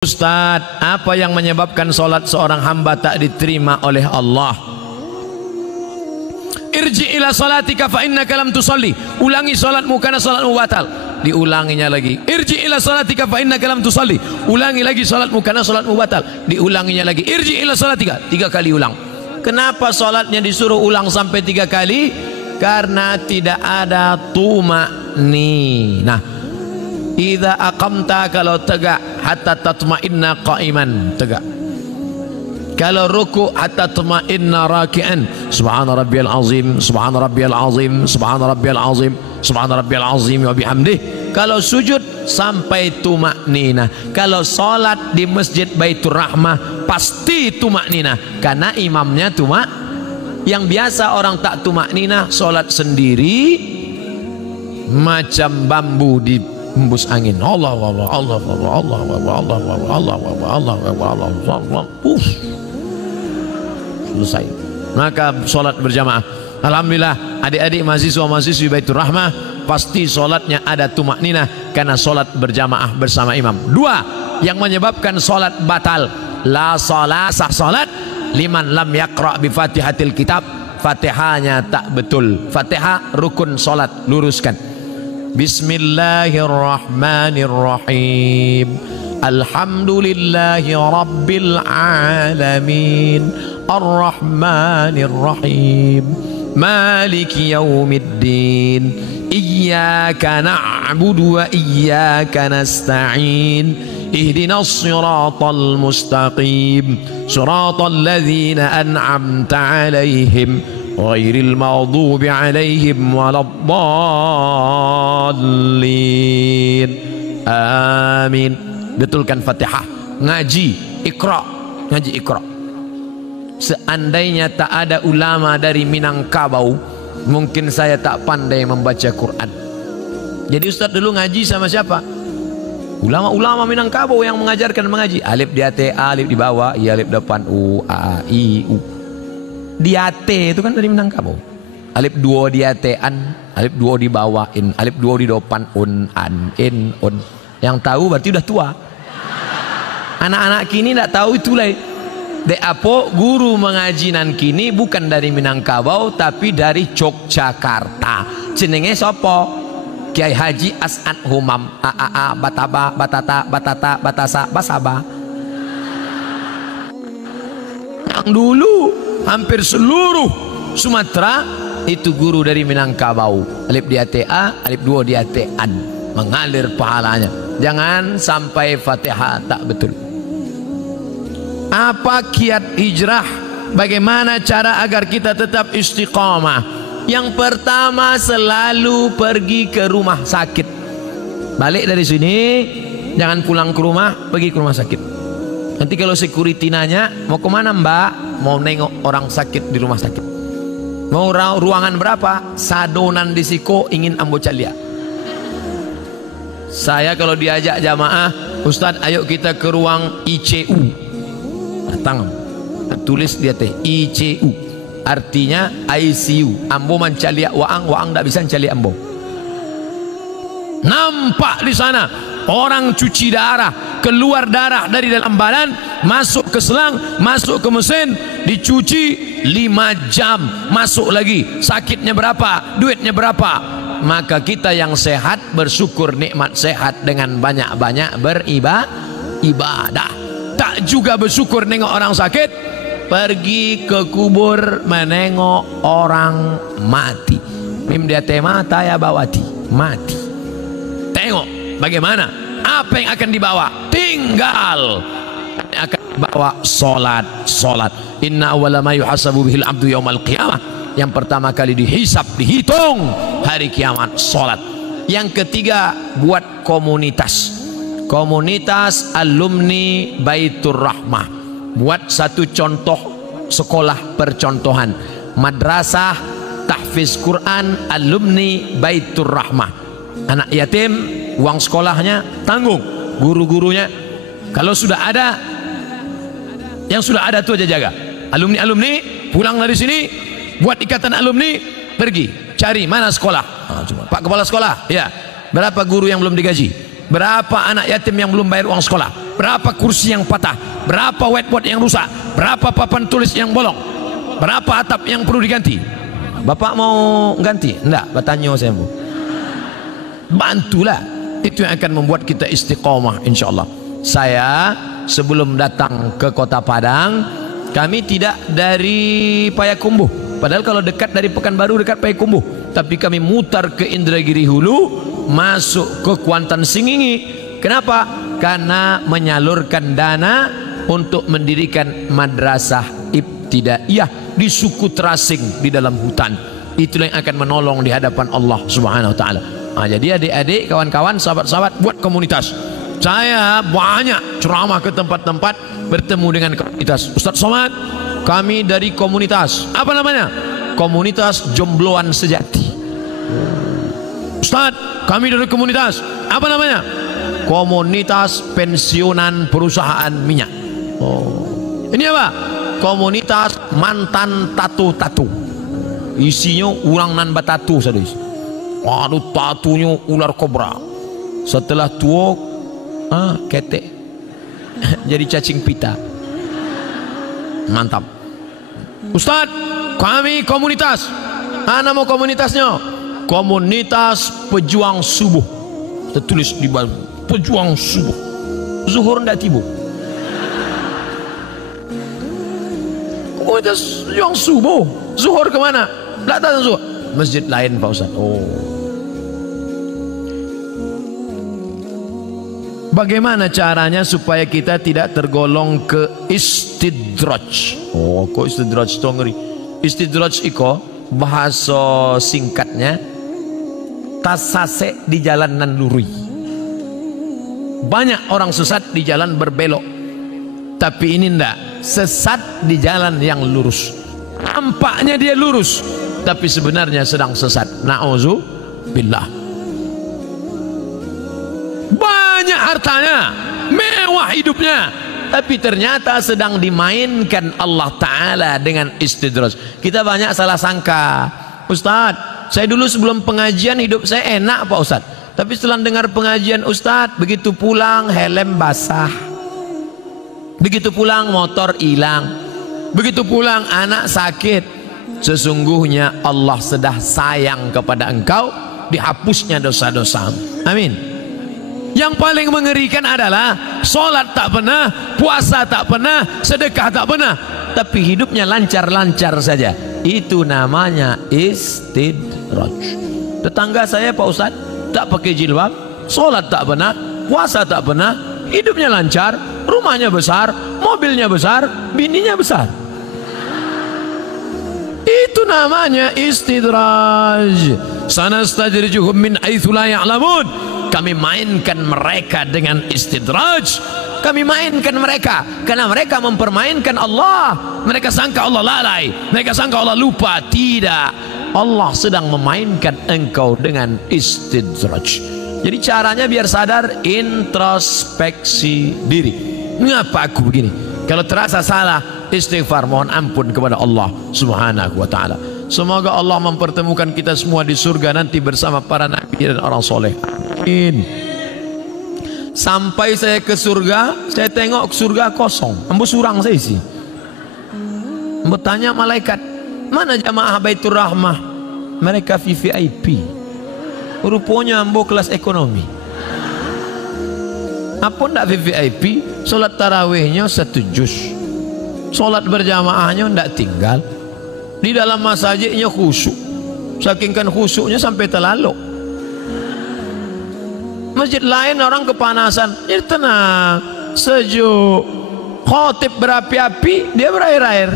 Ustaz, apa yang menyebabkan solat seorang hamba tak diterima oleh Allah? Irji ila salatika fa innaka lam tusalli. Ulangi solatmu karena solatmu batal. Diulanginya lagi. Irji ila salatika fa innaka lam tusalli. Ulangi lagi solatmu karena solatmu batal. Diulanginya lagi. Irji ila salatika. 3 kali ulang. Kenapa solatnya disuruh ulang sampai 3 kali? Karena tidak ada tuma'ninah. Idza aqamta, kalau tegak, hatta tatma'inna qa'iman, tegak. Kalau ruku, hatta tatma'inna raki'an. Subhana rabbiyal azim, subhana rabbiyal azim, subhana rabbiyal azim, subhana rabbiyal azim wa bihamdih. Kalau sujud sampai tuma'ninah. Kalau salat di Masjid Baitur Rahmah pasti tuma'ninah, karena imamnya yang biasa orang tak tuma'ninah, salat sendiri macam bambu di hembus angin. Allah Allah Allah Allah Allah Allah Allah Allah Allah. Selesai. Maka solat berjamaah. Alhamdulillah adik-adik mahasiswa-mahasiswi Baitur Rahmah pasti solatnya ada tumakninah karena solat berjamaah bersama imam. 2 yang menyebabkan solat batal. La salat, sah solat liman lam yaqra bi Fatihatil kitab. Fatihahnya tak betul. Fatihah rukun solat, luruskan. Bismillahirrahmanirrahim. Alhamdulillahi rabbil alamin. Ar-Rahmanirrahim. Maliki yaumiddin. Iyyaka na'budu wa iyyaka nasta'in. Ihdinas siratal mustaqim. Siratal ladzina an'amta 'alaihim ghairil maghdubi 'alaihim waladdallin. Amin. Betulkan Fatihah. Ngaji Iqra. Ngaji Iqra. Seandainya tak ada ulama dari Minangkabau, mungkin saya tak pandai membaca Quran. Jadi Ustaz dulu ngaji sama siapa? Ulama-ulama Minangkabau yang mengajarkan mengaji. Alif di atas, alif di bawah, i alif depan, u, a, i, u. Di atas itu kan dari Minangkabau. Alif 2 di atas, an, alif 2 di bawah, in, alif 2 di depan, un, an, in, un. Yang tahu berarti udah tua. Anak-anak kini tidak tahu itulah. De apo guru mengaji nan kini bukan dari Minangkabau tapi dari Yogyakarta. Jenenge sopo? Kiai Haji As'ad Humam. A bataba batata batata batasa basaba. Yang dulu hampir seluruh Sumatera itu guru dari Minangkabau. Alif di atas a, alif 2 di atas an. Mengalir pahalanya. Jangan sampai Fatihah tak betul. Apa kiat hijrah? Bagaimana cara agar kita tetap istiqamah? Yang pertama, selalu pergi ke rumah sakit. Balik dari sini, jangan pulang ke rumah, pergi ke rumah sakit. Nanti kalau security nanya, mau kemana mbak? Mau nengok orang sakit di rumah sakit. Mau ruangan berapa? Sadonan di siko, ingin ambo calia. Saya kalau diajak jamaah, Ustadz ayo kita ke ruang ICU. Datang, tulis dia teh ICU, artinya ICU. Ambo mencaliak waang tak bisa mencaliak ambo. Nampak di sana orang cuci darah, keluar darah dari dalam badan, masuk ke selang, masuk ke mesin, dicuci 5 jam, masuk lagi. Sakitnya berapa? Duitnya berapa? Maka kita yang sehat bersyukur nikmat sehat dengan banyak-banyak beribadah. Tak juga bersyukur nengok orang sakit, pergi ke kubur menengok orang mati. Mim dia mata ya bawati, mati. Tengok bagaimana, apa yang akan dibawa? Tinggal akan dibawa solat. Inna awwala ma yuhasabu bihil abdu yaumal qiyamah. Yang pertama kali dihisap, dihitung hari kiamat, solat. Yang ketiga, buat komunitas alumni Baitur Rahmah. Buat satu contoh sekolah percontohan, madrasah tahfiz Quran alumni Baitur Rahmah. Anak yatim uang sekolahnya tanggung, guru-gurunya. Kalau sudah ada, yang sudah ada itu aja jaga. Alumni pulang dari sini, buat ikatan alumni, pergi cari mana sekolah. Pak kepala sekolah, ya berapa guru yang belum digaji? Berapa anak yatim yang belum bayar uang sekolah? berapa kursi yang patah, berapa whiteboard yang rusak, berapa papan tulis yang bolong, berapa atap yang perlu diganti. Bapak mau ganti? Enggak, bertanya saya bu. Bantulah, itu yang akan membuat kita istiqomah insyaallah. Saya sebelum datang ke Kota Padang, kami tidak dari Payakumbuh. Padahal kalau dekat dari Pekanbaru dekat Payakumbuh, tapi kami mutar ke Indragiri Hulu, masuk ke Kuantan Singingi. Kenapa? Karena menyalurkan dana untuk mendirikan madrasah ibtidaiyah di suku terasing di dalam hutan. Itulah yang akan menolong di hadapan Allah Subhanahu wa taala. Nah, jadi adik-adik, kawan-kawan, sahabat-sahabat, buat komunitas. Saya banyak ceramah ke tempat-tempat, bertemu dengan komunitas. Ustaz Somad, kami dari komunitas apa namanya? Komunitas Jombloan Sejati. Ustaz, kami dari komunitas apa namanya? Komunitas Pensiunan Perusahaan Minyak. Ini apa? Komunitas Mantan Tatu-Tatu. Isinya orang nan batatu saja. Waduh, tatunya ular kobra. Setelah tua, ketek jadi cacing pita. Mantap. Ustaz, kami komunitas. Nama komunitasnya Komunitas Pejuang Subuh. Tertulis di bawah, Pejuang Subuh. Zuhur ndak tiba. Komunitas Pejuang Subuh. Zuhur kemana? Datang zuhur. Masjid lain Pak Ustaz. Bagaimana caranya supaya kita tidak tergolong ke istidraj? Kok istidraj itu ngeri? Istidraj iko bahasa singkatnya tasase di jalan nan luri. Banyak orang sesat di jalan berbelok, tapi ini ndak, sesat di jalan yang lurus. Nampaknya dia lurus, tapi sebenarnya sedang sesat. Na'udzubillah. Banyak hartanya, mewah hidupnya, tapi ternyata sedang dimainkan Allah Ta'ala dengan istidraj. Kita banyak salah sangka. Ustaz, saya dulu sebelum pengajian hidup saya enak Pak Ustaz, tapi setelah dengar pengajian Ustaz, begitu pulang helm basah, begitu pulang motor hilang, begitu pulang anak sakit. Sesungguhnya Allah sudah sayang kepada engkau, dihapusnya dosa-dosa. Amin. Yang paling mengerikan adalah sholat tak pernah, puasa tak pernah, sedekah tak pernah, tapi hidupnya lancar-lancar saja. Itu namanya istidraj. Tetangga saya Pak Ustaz tak pakai jilbab, sholat tak pernah, puasa tak pernah, hidupnya lancar, rumahnya besar, mobilnya besar, bininya besar. Itu namanya istidraj. Sanastajrijuhum min haitsu la ya'lamun. Kami mainkan mereka dengan istidraj. Kami mainkan mereka karena mereka mempermainkan Allah. Mereka sangka Allah lalai, mereka sangka Allah lupa. Tidak, Allah sedang memainkan engkau dengan istidraj. Jadi caranya biar sadar, introspeksi diri. Mengapa aku begini? Kalau terasa salah, istighfar, mohon ampun kepada Allah Subhanahu wa ta'ala. Semoga Allah mempertemukan kita semua di surga nanti bersama para nabi dan orang soleh. Amin. Sampai saya ke surga, saya tengok surga kosong, embus surang saya isi. Bertanya malaikat, mana jamaah Baitur Rahmah? Mereka VVIP. Rupanya ambo kelas ekonomi. Apa ndak VVIP? Solat tarawihnya 1 juz, solat berjamaahnya ndak tinggal, di dalam masjidnya khusyuk, saking kan khusyuknya sampai terlalu. Masjid lain orang kepanasan, jadi tenang, sejuk. Khotib berapi-api, dia berair-air.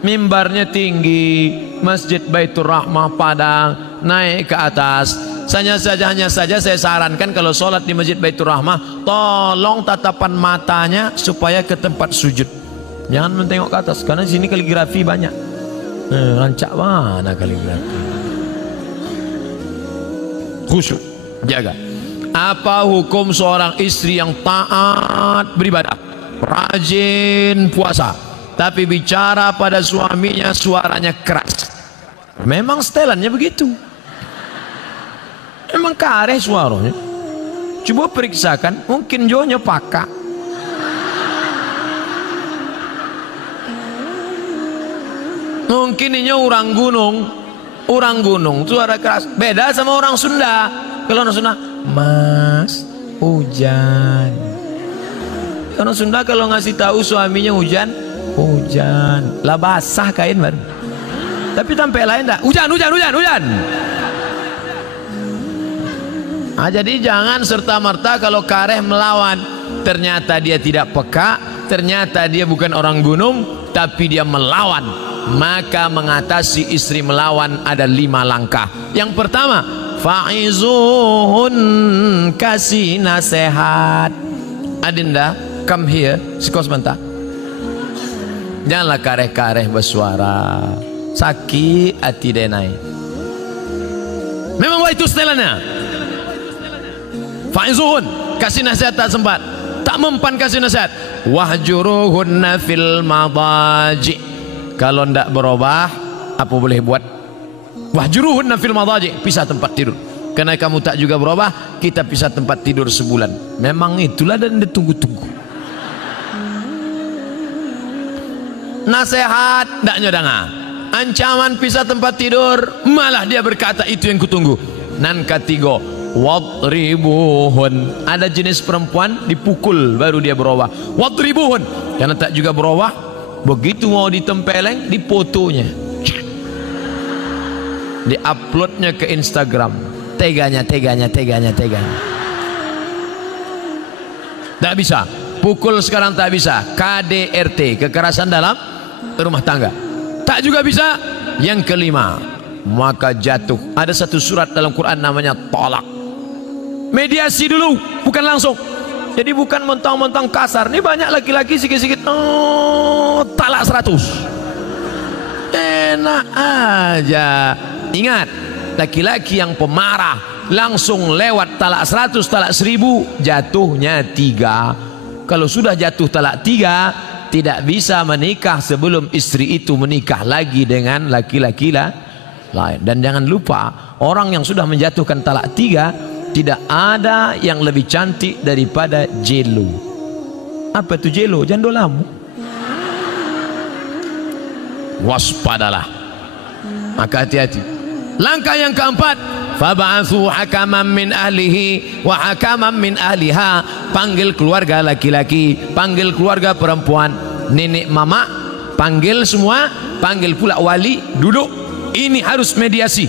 Mimbarnya tinggi, Masjid Baitur Rahmah Padang, naik ke atas. Hanya saja saya sarankan kalau sholat di Masjid Baitur Rahmah, tolong tatapan matanya supaya ke tempat sujud. Jangan mentengok ke atas, karena di sini kaligrafi banyak. Rancak mana kaligrafi? Khusyuk, jaga. Apa hukum seorang istri yang taat beribadah, rajin puasa, tapi bicara pada suaminya suaranya keras? Memang setelannya begitu. Emang kareh suaranya. Coba periksakan, mungkin jonya pakak. Mungkin ini orang gunung, suara keras. Beda sama orang Sunda. Kalau orang Sunda, Mas, hujan. Orang Sunda kalau ngasih tahu suaminya hujan, lah basah kain baru. Tapi sampai lain tak, hujan. Jadi jangan serta-merta kalau kareh melawan, ternyata dia tidak peka, ternyata dia bukan orang gunung, tapi dia melawan. Maka mengatasi istri melawan ada 5 langkah. Yang pertama, fa'izuhun, kasih nasihat. Adinda, come here, sikos sebentar. Janganlah kareh-kareh bersuara, sakit hati denai. Memang itu setelannya. Fa'izuhun, kasih nasihat tak sempat, tak mempan kasih nasihat. Wahjuruhunna fil madaji. Kalau ndak berubah, apa boleh buat? Wahjuruhunna fil madaji, pisah tempat tidur. Karena kamu tak juga berubah, kita pisah tempat tidur sebulan. Memang itulah dan ditunggu-tunggu. Nasihat ndak nyodanga. Ancaman pisah tempat tidur, malah dia berkata itu yang kutunggu. Nan ketiga, wadribuhun. Ada jenis perempuan dipukul baru dia berubah. Wadribuhun. Karena tak juga berubah, begitu mau ditempeleng, difotonya, diuploadnya ke Instagram. Teganya. Tak bisa. Pukul sekarang tak bisa. KDRT, kekerasan dalam rumah tangga. Tak juga bisa. Yang kelima, maka jatuh. Ada satu surat dalam Quran namanya talak. Mediasi dulu, bukan langsung. Jadi bukan mentang-mentang kasar. Ini banyak laki-laki sikit-sikit talak 100. Enak aja. Ingat, laki-laki yang pemarah langsung lewat talak 100, talak 1000, jatuhnya 3. Kalau sudah jatuh talak 3, tidak bisa menikah sebelum istri itu menikah lagi dengan laki-laki lain. Dan jangan lupa, orang yang sudah menjatuhkan talak 3, tidak ada yang lebih cantik daripada jelo. Apa itu jelo? Jandolamu. Waspadalah. Maka hati-hati. Langkah yang keempat, fab'atsu hakaman min ahlihi wa hakaman min ahliha. Panggil keluarga laki-laki, panggil keluarga perempuan, nenek mama, panggil semua, panggil pula wali, duduk. Ini harus mediasi.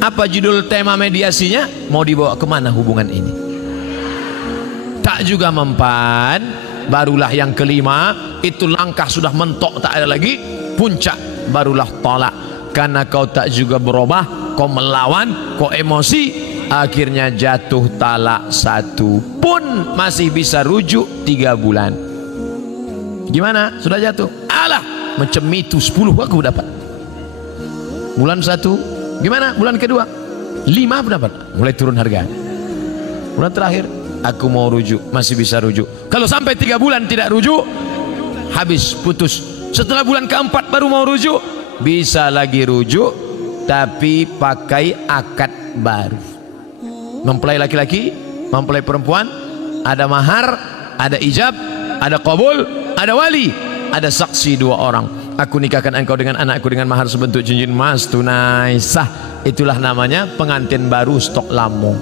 Apa judul tema mediasinya? Mau dibawa kemana hubungan ini? Tak juga mempan, barulah yang kelima. Itu langkah sudah mentok, tak ada lagi. Puncak, barulah tolak. Karena kau tak juga berubah, kau melawan, kau emosi, akhirnya jatuh talak 1 pun masih bisa rujuk 3 bulan. Gimana? Sudah jatuh? Alah, macam itu 10 aku dapat. Bulan 1 gimana? Bulan kedua 5 dapat, mulai turun harga. Bulan terakhir aku mau rujuk, masih bisa rujuk. Kalau sampai 3 bulan tidak rujuk, habis, putus. Setelah bulan keempat baru mau rujuk, bisa lagi rujuk, tapi pakai akad baru. Mempelai laki-laki, mempelai perempuan, ada mahar, ada ijab, ada qabul, ada wali, ada saksi 2 orang. Aku nikahkan engkau dengan anakku dengan mahar sebentuk cincin emas tunai sah. Itulah namanya pengantin baru stok lamo.